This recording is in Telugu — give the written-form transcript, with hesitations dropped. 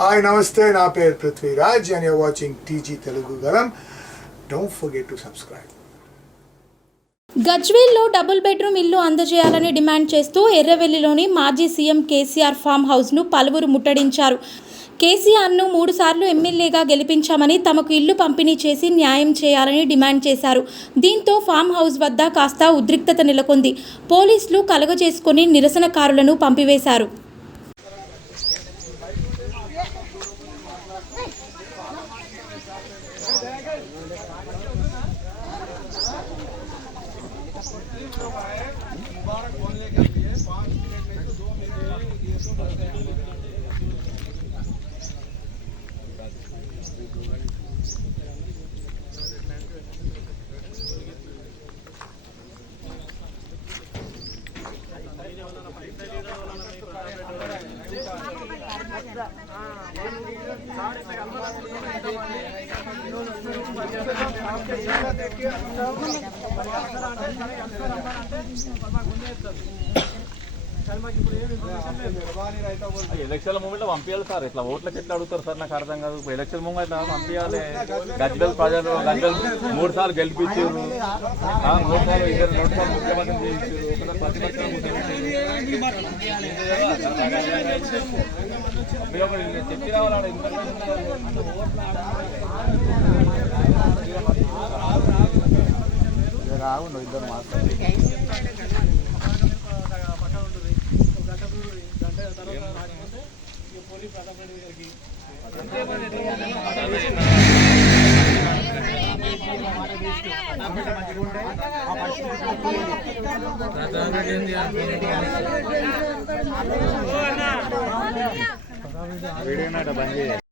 హాయ్ నమస్తే నా పేరు Prithviraj and you're watching TG Telugu Galam. Don't forget to subscribe. గజ్వేల్లో డబుల్ బెడ్రూమ్ ఇల్లు అందజేయాలని డిమాండ్ చేస్తూ ఎర్రవెల్లిలోని మాజీ సీఎం కేసీఆర్ ఫామ్ హౌస్ను పలువురు ముట్టడించారు. కేసీఆర్ను 3 సార్లు ఎమ్మెల్యేగా గెలిపించామని తమకు ఇల్లు పంపిణీ చేసి న్యాయం చేయాలని డిమాండ్ చేశారు. దీంతో ఫామ్ హౌస్ వద్ద కాస్త ఉద్రిక్తత నెలకొంది. పోలీసులు కలగజేసుకుని నిరసనకారులను పంపివేశారు. ఎలక్షన్ మూమెంట్ పంపించాలి సార్. ఇట్లా ఓట్లకి ఎట్లా అడుగుతారు సార్? నాకు అర్థం కాదు. ఎలక్షన్ మూమెంట్ పంపించాలి. గజ్వేల్ ప్రజలు గజ్వేల్ 3 సార్లు గెలిపించారు. 3 సార్లు 2 సార్లు ముఖ్యమంత్రి చేయించారు. ప్రతిపక్షం చెప్పి రావాలి. రావుండు ఇద్దరు మాత్రం వీడియో బంద్ చేయాలి.